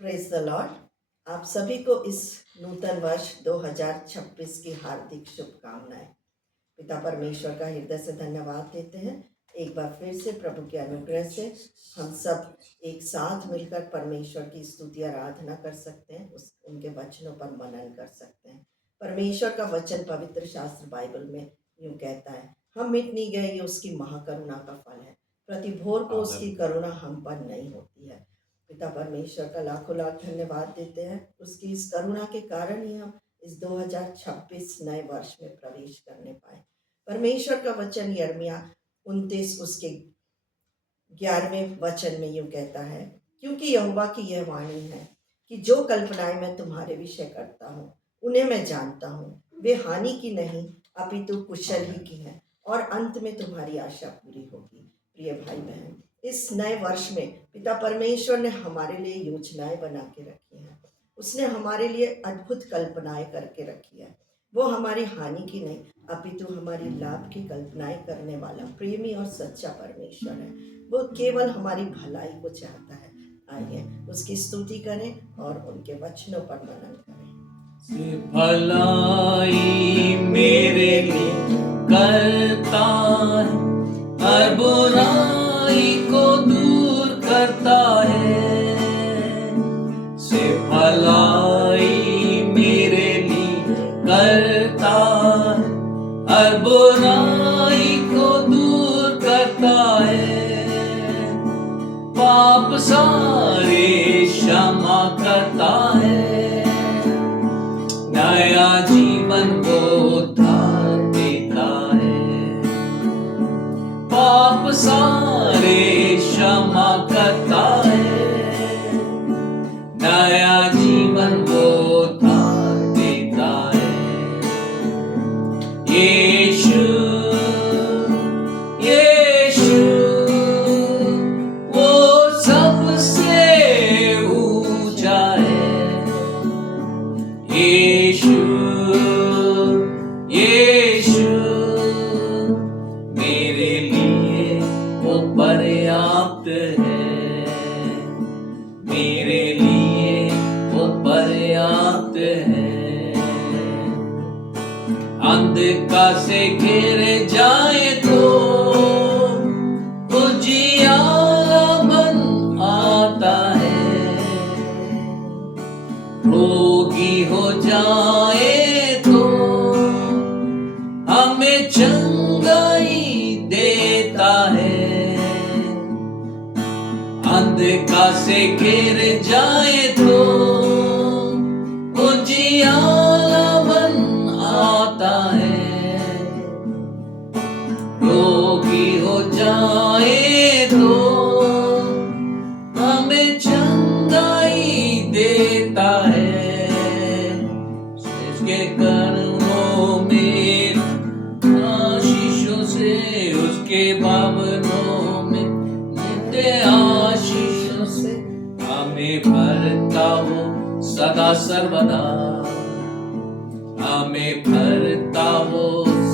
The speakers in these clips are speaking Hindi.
Praise the Lord. आप सभी को इस नूतन वर्ष 2026 की हार्दिक शुभकामनाएं। पिता परमेश्वर का हृदय से धन्यवाद देते हैं। एक बार फिर से प्रभु के अनुग्रह से हम सब एक साथ मिलकर परमेश्वर की स्तुति आराधना कर सकते हैं, उनके वचनों पर मनन कर सकते हैं। परमेश्वर का वचन पवित्र शास्त्र बाइबल में यूं कहता है, हम मिट नहीं गए, ये उसकी महाकरुणा का फल है। प्रति भोर को उसकी करुणा हम पर नहीं होती है। पिता परमेश्वर का लाखों लाख धन्यवाद देते हैं। उसकी इस करुणा के कारण ही हम इस 2026 नए वर्ष में प्रवेश करने पाए। परमेश्वर का वचन यिर्मयाह 29 उसके 11वें वचन में यूं कहता है, क्योंकि यहोवा की यह वाणी है कि जो कल्पनाएं मैं तुम्हारे विषय करता हूँ उन्हें मैं जानता हूँ, वे हानि की नहीं अपितु कुशल ही की है, और अंत में तुम्हारी आशा पूरी होगी। प्रिय भाई बहन, इस नए वर्ष में पिता परमेश्वर ने हमारे लिए योजनाएं बना के रखी हैं। उसने हमारे लिए अद्भुत कल्पनाएं करके रखी है। वो हमारी हानि की नहीं अपितु हमारी लाभ की कल्पनाएं करने वाला प्रेमी और सच्चा परमेश्वर है। वो केवल हमारी भलाई को चाहता है। आइए उसकी स्तुति करें और उनके वचनों पर मनन करें। से भलाई मेरे लिए करता है, हर बुराई को दूर करता है। से भलाई मेरे लिए करता है, हर बुराई को दूर करता है। पाप सारे क्षमा करता है, नया जीवन वो उद्धार देता है। पाप सारे क्षमा करता है, नया जीवन वो उद्धार देता है। यीशु यीशु वो सबसे ऊंचा है। यीशु यीशु मेरे लिए वो पर्याप्त है, मेरे लिए वो पर्याप्त है। अंधकार से घिर जाए तो उजियारा बन आता है। रोगी हो जाए तो हमें चंगाई देता है। अंधकार से घिर जाए तो उजियारा बन आता है। रोगी हो जाए तो हमें चंगाई देता है। इसके कर्मों में आशीषों से, उसके भावनों में नित्य आशीषों से हमें भरता वो सदा सर्वदा। हमें भरता वो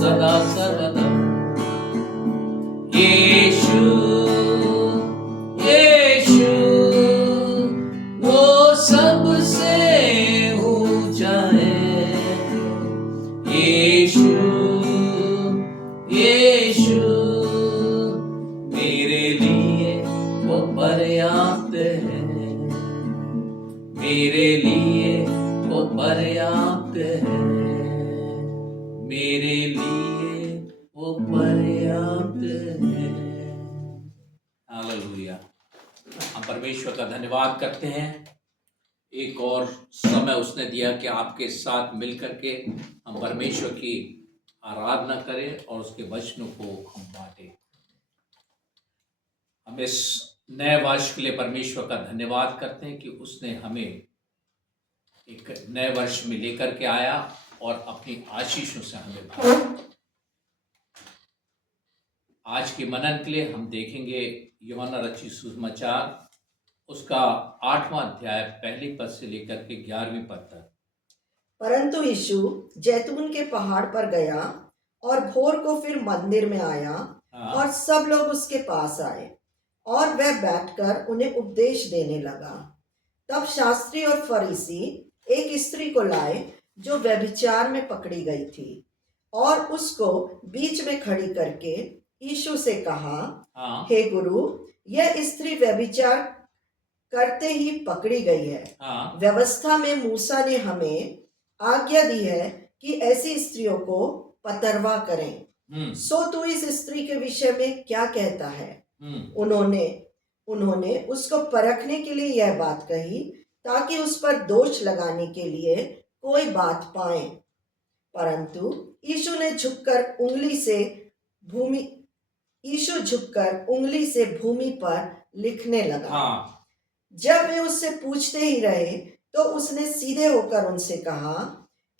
सदा सर्वदा। यीशु यीशु वो सबसे ऊंचा है। यीशु यीशु मेरे लिए वो पर्याप्त है, मेरे लिए वो पर्याप्त है, मेरे लिए वो पर्याप्त है। हालेलुया। हम परमेश्वर का धन्यवाद करते हैं। एक और समय उसने दिया कि आपके साथ मिलकर के हम परमेश्वर की आराधना करें और उसके वचनों को हम बांटें। हम इस नए वर्ष के लिए परमेश्वर का धन्यवाद करते हैं कि उसने हमें एक नए वर्ष में लेकर के आया और अपनी आशीषों से हमें भरा। आज के मनन के लिए हम देखेंगे यूहन्ना रचित सुसमाचार उसका 8वां अध्याय पहली पद से लेकर के 11वीं पद तक। परंतु यीशु जैतून के पहाड़ पर गया और भोर को फिर मंदिर में आया और सब लोग उसके पास आए और वह बैठकर उन्हें उपदेश देने लगा। तब शास्त्री और फरीसी एक स्त्री को लाए जो व्यभिचार में पकड़ी गई थी, और उसको बीच में खड़ी करके यीशु से कहा, हाँ हे गुरु, यह स्त्री व्यभिचार करते ही पकड़ी गई है। हाँ व्यवस्था में मूसा ने हमें आज्ञा दी है कि ऐसी स्त्रियों को पथरवाह करें। सो तू इस स्त्री के विषय में क्या कहता है? उन्होंने उसको परखने के लिए यह बात कही, ताकि उस पर दोष लगाने के लिए कोई बात पाए। परंतु यीशु झुककर उंगली से भूमि पर लिखने लगा। हाँ। जब वे उससे पूछते ही रहे, तो उसने सीधे होकर उनसे कहा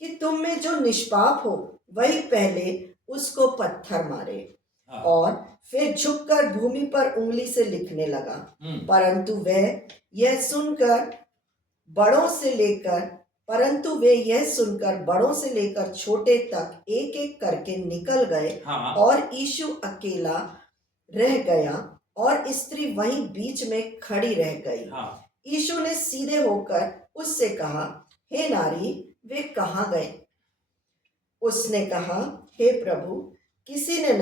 कि तुम में जो निष्पाप हो वही पहले उसको पत्थर मारे। हाँ। और फिर झुककर भूमि पर उंगली से लिखने लगा। परंतु वे यह सुनकर बड़ों से लेकर छोटे तक एक एक करके निकल गए। हाँ। और यीशु अकेला रह गया और स्त्री वहीं बीच में खड़ी रह गई। यीशु ने सीधे होकर उससे कहा, हे नारी, वे कहाँ गए? उसने कहा, हे प्रभु, किसी ने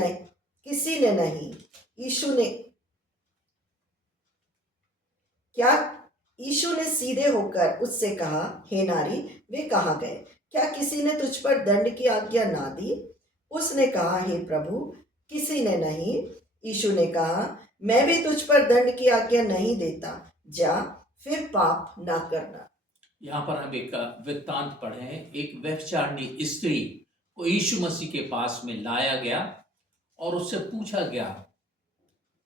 नहीं। यीशु ने सीधे होकर उससे कहा, हे नारी, वे कहाँ गए? क्या किसी ने तुझ पर दंड की आज्ञा ना दी? उसने कहा, हे प्रभु, किसी ने नहीं। यीशु ने कहा, मैं भी तुझ पर दंड की आज्ञा नहीं देता, जा, फिर पाप ना करना। यहाँ पर हम एक वृत्तांत पढ़े हैं। एक व्यभिचारिणी स्त्री को यीशु मसीह के पास में लाया गया और उससे पूछा गया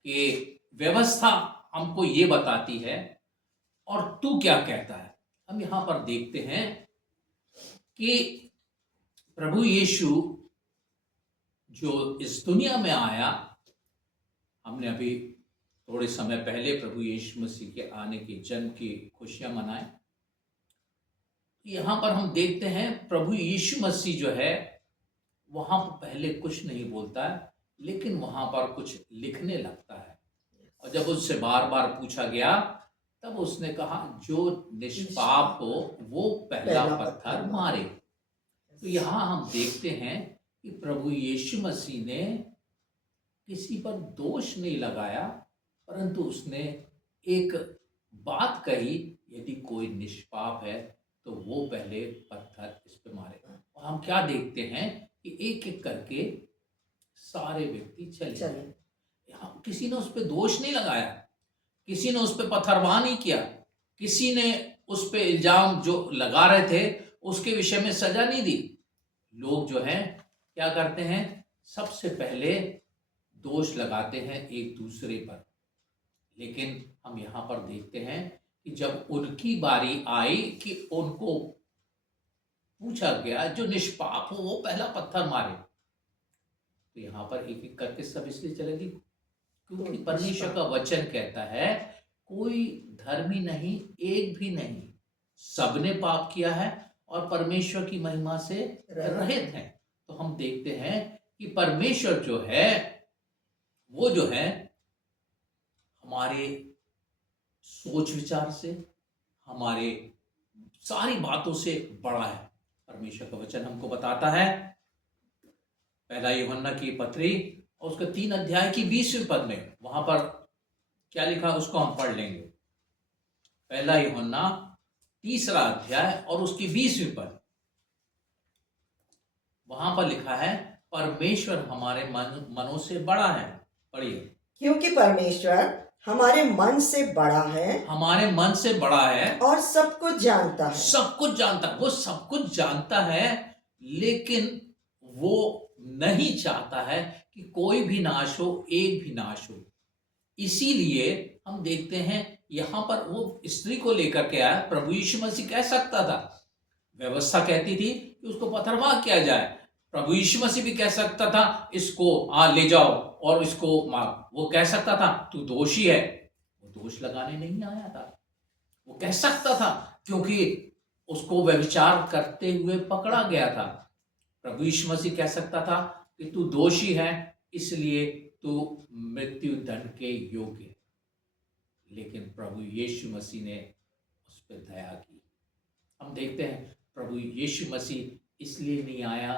कि व्यवस्था हमको ये बताती है और तू क्या कहता है। हम यहाँ पर देखते हैं कि प्रभु यीशु जो इस दुनिया में आया, हमने अभी थोड़े समय पहले प्रभु यीशु मसीह के आने के जन्म की खुशियां मनाए। यहाँ पर हम देखते हैं प्रभु यीशु मसीह जो है वहां पर पहले कुछ नहीं बोलता है, लेकिन वहां पर कुछ लिखने लगता है। और जब उससे बार बार पूछा गया, तब उसने कहा, जो निष्पाप हो वो पहला पत्थर मारे। तो यहाँ हम देखते हैं कि प्रभु यीशु मसीह ने किसी पर दोष नहीं लगाया, परंतु उसने एक बात कही, यदि कोई निष्पाप है तो वो पहले पत्थर इस पे मारे। और हम क्या देखते हैं कि एक एक करके सारे व्यक्ति चले। यहाँ किसी ने उस पे दोष नहीं लगाया, किसी ने उस पे पत्थरवाह नहीं किया, किसी ने उस पे इल्जाम जो लगा रहे थे उसके विषय में सजा नहीं दी। लोग जो हैं क्या करते हैं, सबसे पहले दोष लगाते हैं एक दूसरे पर। लेकिन हम यहाँ पर देखते हैं कि जब उनकी बारी आई कि उनको पूछा गया जो निष्पाप हो वो पहला पत्थर मारे, तो यहाँ पर एक एक करके सब इसलिए चलेगी क्योंकि परमेश्वर का वचन कहता है, कोई धर्मी नहीं, एक भी नहीं, सबने पाप किया है और परमेश्वर की महिमा से रहित हैं। तो हम देखते हैं कि परमेश्वर जो है वो जो है हमारे सोच विचार से, हमारे सारी बातों से बड़ा है। परमेश्वर का वचन हमको बताता है, पहला यूहन्ना की पत्री और उसका 3 अध्याय की 20वें पद में, वहां पर क्या लिखा उसको हम पढ़ लेंगे। पहला यूहन्ना 3 अध्याय और उसकी 20वीं पद, वहां पर लिखा है, परमेश्वर हमारे मनों से बड़ा है। पढ़िए। क्योंकि परमेश्वर हमारे मन से बड़ा है, हमारे मन से बड़ा है और सब कुछ जानता है। सब कुछ जानता है, वो सब कुछ जानता है, लेकिन वो नहीं चाहता है कि कोई भी नाश हो, एक भी नाश हो। इसीलिए हम देखते हैं यहाँ पर वो स्त्री को लेकर के आया। प्रभु यीशु मसीह कह सकता था, व्यवस्था कहती थी कि उसको पथरवाह किया जाए। प्रभु यीशु मसीह भी कह सकता था, इसको ले जाओ और इसको मार। वो कह सकता था, तू दोषी है। वो दोष लगाने नहीं आया था। वो कह सकता था क्योंकि उसको व्यभिचार करते हुए पकड़ा गया था। प्रभु यीशु मसीह कह सकता था कि तू दोषी है, इसलिए तू मृत्यु दंड के योग्य है। लेकिन प्रभु यीशु मसीह ने उस पर दया की। हम देखते हैं प्रभु यीशु मसीह इसलिए नहीं आया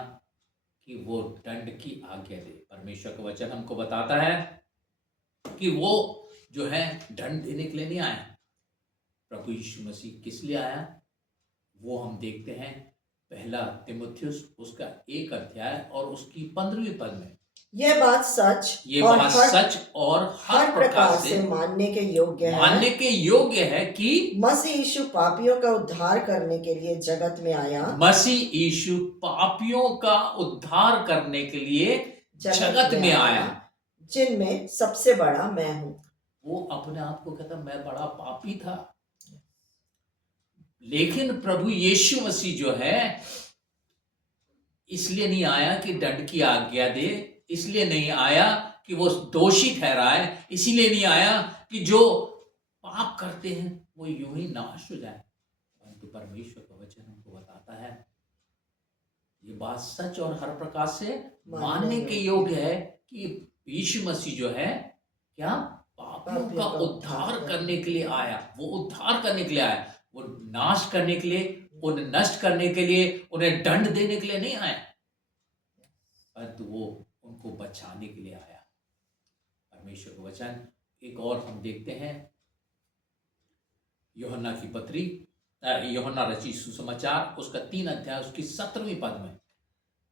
कि वो दंड की आज्ञा दे। परमेश्वर का वचन हमको बताता है कि वो जो है दंड देने के लिए नहीं आया। प्रभु यीशु मसीह किस लिए आया वो हम देखते हैं पहला तीमुथियुस उसका 1 अध्याय और उसकी 15वीं पद में। यह बात सच ये और बात सच और हर प्रकार से मानने के योग्य मानने है। के योग्य है कि मसीह यीशु पापियों का उद्धार करने के लिए जगत में आया। मसीह यीशु पापियों का उद्धार करने के लिए जगत में आया, जिनमें सबसे बड़ा मैं हूं। वो अपने आप को कहता मैं बड़ा पापी था, लेकिन प्रभु यीशु मसीह जो है इसलिए नहीं आया कि दंड की आज्ञा दे, इसलिए नहीं आया कि वो दोषी ठहराए, इसीलिए नहीं आया कि जो पाप करते हैं वो यूं ही नाश हो जाए। परंतु परमेश्वर का वचन हमको बताता है ये बात सच और हर प्रकार से मानने के योग्य है कि यीशु मसीह जो है क्या पापियों का उद्धार करने के लिए आया। वो उद्धार करने के लिए आया, वो नाश करने के लिए, उन्हें नष्ट करने के लिए, उन्हें दंड देने के लिए नहीं आया, परंतु वो उनको बचाने के लिए आया। परमेश्वर का वचन एक और हम देखते हैं यूहन्ना की पत्री, यूहन्ना रचित सुसमाचार उसका 3 अध्याय उसकी 17वीं पद में।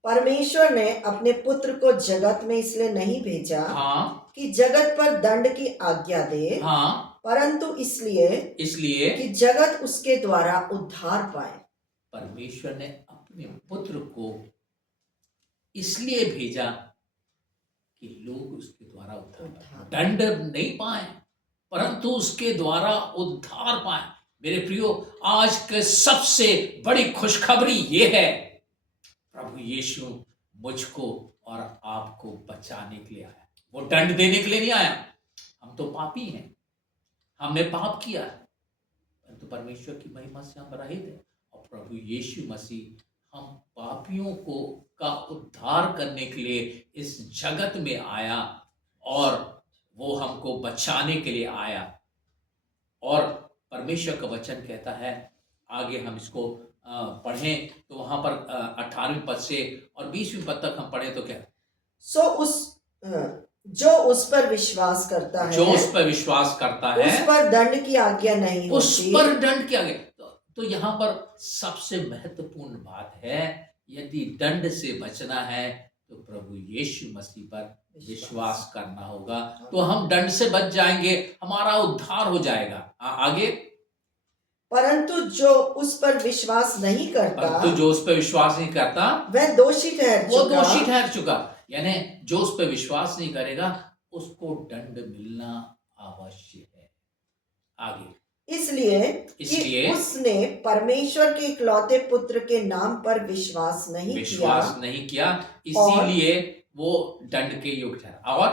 परमेश्वर ने अपने पुत्र को जगत में इसलिए नहीं भेजा हाँ, कि जगत पर दंड की आज्ञा दे, हाँ, परंतु इसलिए कि जगत उसके द्वारा उद्धार पाए। परमेश्वर ने अपने पुत्र को इसलिए भेजा कि लोग उसके द्वारा उद्धार पाए, दंड नहीं पाए परंतु उसके द्वारा उद्धार पाए। मेरे प्रियो, आज के सबसे बड़ी खुशखबरी ये है प्रभु यीशु मुझको और आपको बचाने के लिए आया, वो दंड देने के लिए नहीं आया। हम तो पापी हैं, हमने पाप किया है, परंतु परमेश्वर की महिमा से हम रहित हैं और प्रभु यीशु मसीह हम पापियों को का उद्धार करने के लिए इस जगत में आया और वो हमको बचाने के लिए आया। और परमेश्वर का वचन कहता है, आगे हम इसको पढ़ें तो वहां पर 18वीं पद से और 20वीं पद तक हम पढ़ें तो क्या, जो उस पर विश्वास करता है, जो उस पर विश्वास करता है उस पर दंड की आज्ञा नहीं होती। उस पर दंड की आज्ञा। तो यहाँ पर सबसे महत्वपूर्ण बात है, यदि दंड से बचना है तो प्रभु यीशु मसीह पर विश्वास करना होगा, तो हम दंड से बच जाएंगे, हमारा उद्धार हो जाएगा। आगे, परंतु जो उस पर विश्वास नहीं करता, वह दोषी ठहर चुका। यानी जो उस पर विश्वास नहीं करेगा उसको दंड मिलना आवश्यक है। आगे, इसलिए कि उसने परमेश्वर के इकलौते पुत्र के नाम पर विश्वास नहीं किया, इसीलिए वो दंड के योग्य ठहरा।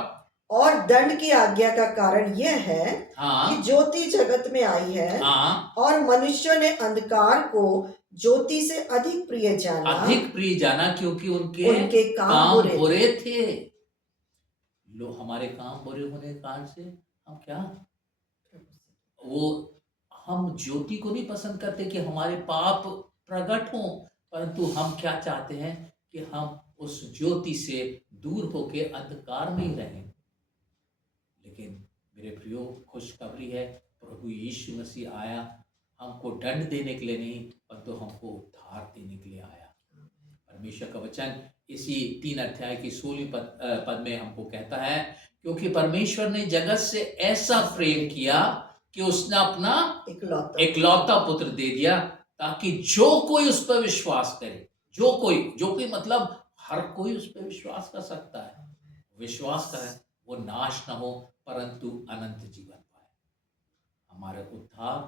और दंड की आज्ञा का कारण यह है कि ज्योति जगत में आई है और मनुष्यों ने अंधकार को ज्योति से अधिक प्रिय जाना क्योंकि उनके काम बुरे थे। हमारे काम बुरे होने के कारण से हम क्या, वो हम ज्योति को नहीं पसंद करते कि हमारे पाप प्रकट हों, परंतु हम क्या चाहते हैं कि हम उस ज्योति से दूर होके अंधकार में ही रहें। लेकिन मेरे प्रियो, खुशखबरी है, प्रभु यीशु मसीह आया हमको दंड देने के लिए नहीं, परंतु हमको उद्धार देने के लिए आया। परमेश्वर का वचन इसी 3 अध्याय की 16वीं पद में हमको कहता है, क्योंकि परमेश्वर ने जगत से ऐसा प्रेम किया कि उसने अपना इकलौता पुत्र दे दिया, ताकि जो कोई उस पर विश्वास करे, जो कोई मतलब हर कोई उस पर विश्वास कर सकता है, विश्वास करे, वो नाश न हो परंतु अनंत जीवन पाए। हमारे उद्धार,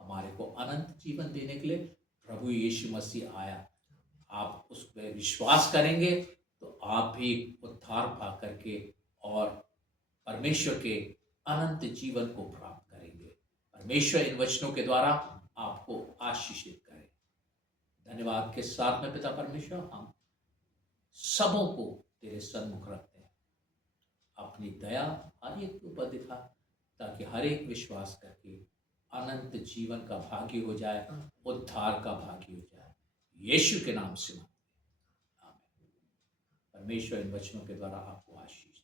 हमारे को अनंत जीवन देने के लिए प्रभु यीशु मसीह आया। आप उस पर विश्वास करेंगे तो आप भी उद्धार पा करके और परमेश्वर के अनंत जीवन को प्राप्त करेंगे। परमेश्वर इन वचनों के द्वारा आपको आशीषित करे। धन्यवाद के साथ में पिता परमेश्वर, हम सबों को तेरे सन्मुख रखते हैं, अपनी दया हर एक के ऊपर दिखा, ताकि हर एक विश्वास करके अनंत जीवन का भागी हो जाए, उद्धार का भागी हो जाए। यीशु के नाम से मांगते हैं। आमीन। परमेश्वर इन वचनों के द्वारा आपको आशीष